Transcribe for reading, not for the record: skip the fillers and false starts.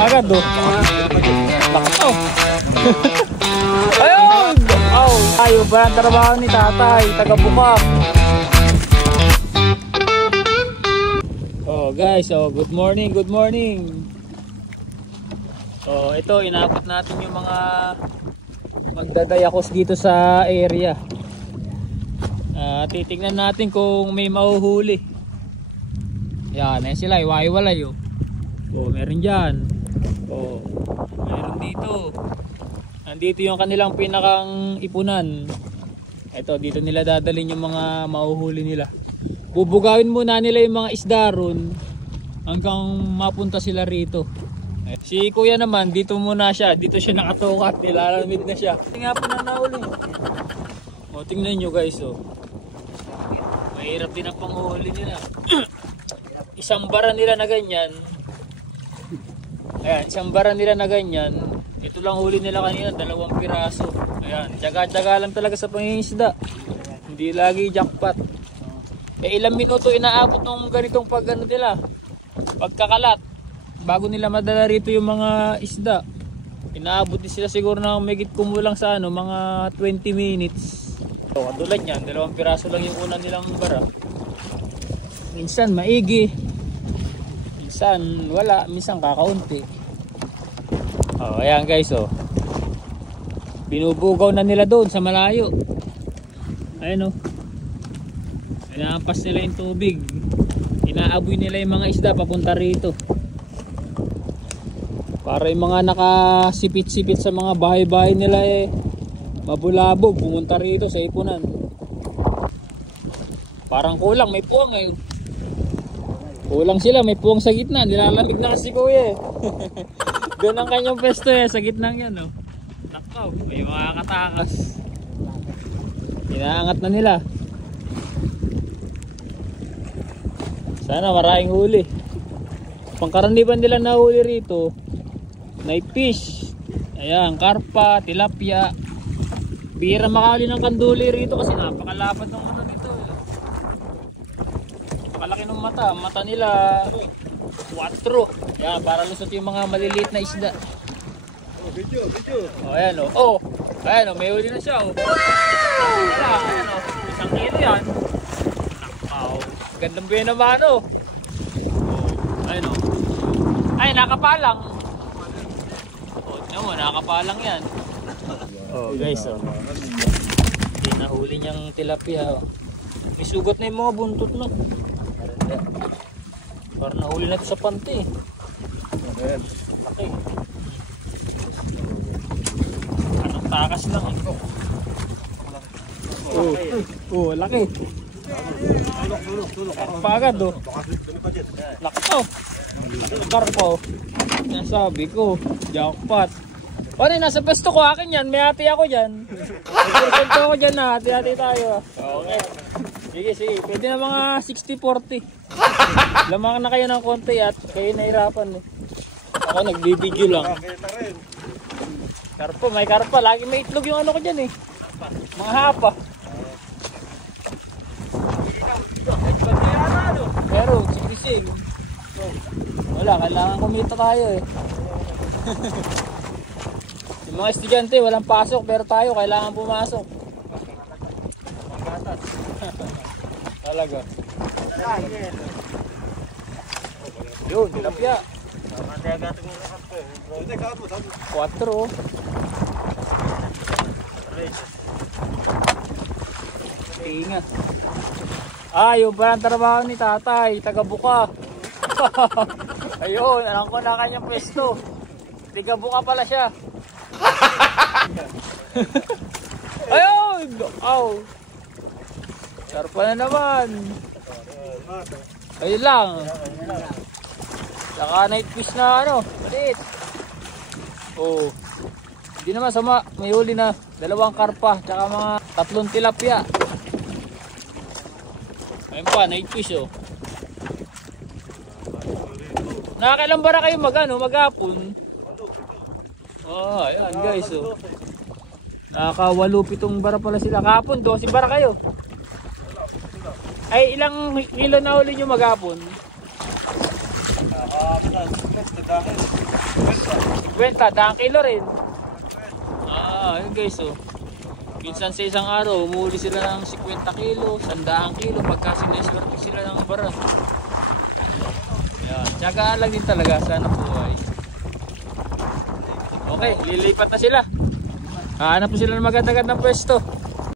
agad oh. Lakaw. Ayun! Oh, tayo ba ang trabaho ni tatay? Taga-buka. Oh guys, oh good morning, good morning. Oh, ito inabot natin yung mga magdadayakos dito sa area. Titingnan natin kung may mahuhuli. Yan, ayan sila, iwaiwalay oh. Oh, meron dyan. Oh, meron dito. Nandito yung kanilang pinakang ipunan. Ito, dito nila dadalhin yung mga mahuhuli nila. Bubugawin muna nila yung mga isda ron hanggang mapunta sila rito. Si kuya naman, dito muna siya. Dito siya nakatukat. Nilalamid na siya. Nga po na nahuli. O, tingnan nyo guys oh. Mahirap din ang panghuli nila. Isang bara nila na ganyan. Ayan, isang bara nila na ganyan. Ito lang huli nila kanina, 2 piraso. Ayan, tsaga-tsaga lang talaga sa pangingisda. Hindi lagi jackpot. Ilang minuto inaabot ng ganitong pagano nila. Pagkakalat. Bago nila madala rito yung mga isda. Inaabot din sila siguro ng megit kumulang sa ano, mga 20 minutes. So, katulad yan, 2 piraso lang yung una nilang bara. Minsan maigi. Minsan wala, minsan kakaunti. Oh, ayan guys oh. Binubugaw na nila doon sa malayo. Ayan oh. Inaampas nila yung tubig. Inaaboy nila yung mga isda papunta rito. Para yung mga nakasipit-sipit sa mga bahay-bahay nila eh mabulabog, pumunta rito sa ipunan. Parang kulang, may puwang ngayon. Kulang sila, may puwang sa gitna. Nilalamig na kasi kuya eh. Doon ang kanyang pesto eh, sa gitnang yan oh. Nakaw, may mga katakas. Inaangat na nila. Sana maraming huli. Pangkaraniban nila nahuli rito, night fish. Ayan, karpa, tilapia. Bira makali ng kanduli rito kasi napakalapad ng mata nito eh. Napakalaki ng mata. Mata nila 4. Ayan, para lusot yung mga maliliit na isda. Oh, video. Oh, ayan oh. Oh, ayan oh, may huli na siya oh. Ayan oh, 1 kilo yan. Nakaw. Gandang buhay naman oh. Ayan o. Ay, nakapalang. O, tignan mo, nakapalang yan. Oh, guys, oh. Pinahuli niyang tilapia, oh. May sugat na yung mga buntot, no? Parang nahuli na ito sa panty. Laki. Anong takas lang, eh. Oh, laki. Pagad oh. Lakaw. Karpo. Nasabi ko, jackpot. Ano yung nasa pesto ko, akin yan, may hati ako dyan. May ako dyan na, hati-hati tayo. Okay. Sige, pwede na mga 60-40. Lamang na kayo ng konti at kayo nahirapan. Ako nagbibideo lang. Karpo, may karpa, lagi may itlog yung ano ko dyan eh. Mga hapa. Pero, sigising. Wala, kailangan kumita tayo eh. Yung mga estudyante, walang pasok, pero tayo, kailangan pumasok. Talaga. Yun, tilapia. 4 oh. Ingat. Yung pa ang trabaho ni tatay, taga-buka. Ayun, alam ko na kanyang pwesto. Taga-buka pala siya. Ayun! Aw! Sarpa na naman. Ayun lang. Saka night fish na ano, maliit. Oh. Hindi naman sama, may huli na 2 karpa, tsaka mga 3 tilapia. Ayun pa, night fish oh. Nakakailang bara kayo maghapon? Oh, ayan guys oh. Nakaka-8-7 bara pala sila. Kahapon 12 bara kayo. Ay, ilang kilo na huli nyo maghapon? 50, 10 kilo rin. Yun guys oh. Minsan sa isang araw, umuli sila ng 50 kilo, 100 kilo pagka sineswerte sila ng bara. Yan, tsagaan lang din talaga, sana po ay. Okay, lilipat na sila. Hanap po sila ng magandang pwesto.